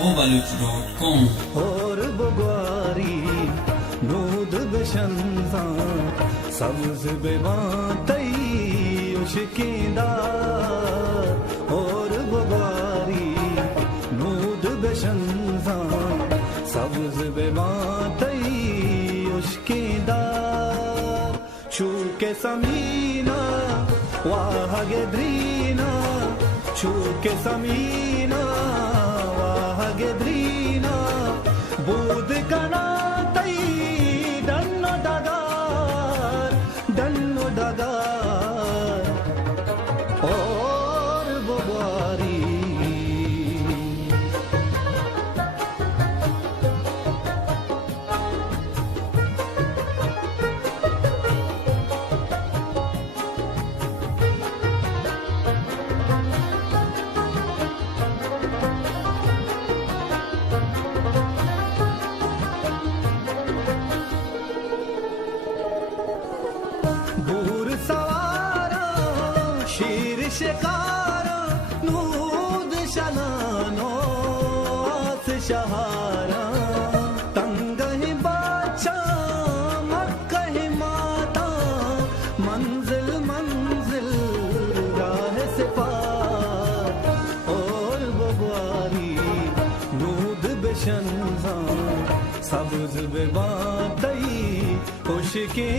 obaluch.com और बुगवारी नूद बशंजा सब्ज बेबातई उश्किंदा और बुगवारी नूद बशंजा सब्ज बेबातई उश्किंदा चू के समीना वाह गेद्रीना चू के Samina gedrina bud kana tai danno dagar aur bubari बूर सवारा शीर शिकारा नूद शनानो आस शहारा तंगहि बाचा मक्कहि माता मंजिल मंजिल राह सिफार और बगवारी नूद बेशंजा सब्ज बेबातई खुशकी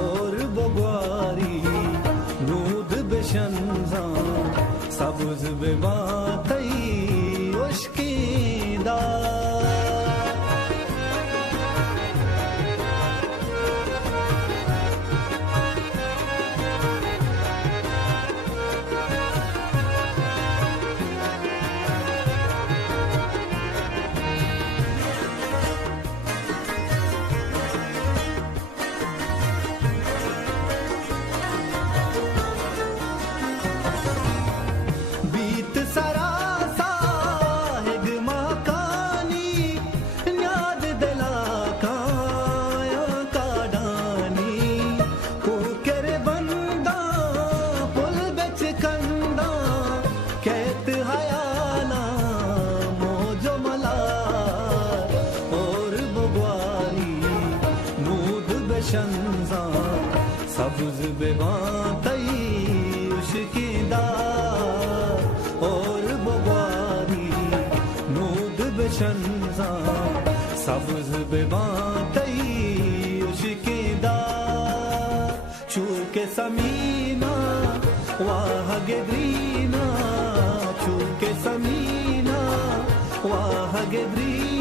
और बगवारी नूद बेशंजा सब्ज बेबातई उश्किंदा शंजा सब्ज बेबातई उश्किंदा और बगवारी नूद बेशंजा सब्ज बेबातई उश्किंदा चू के समीना वाह गेद्रीना चू के समीना वाह गेद्रीना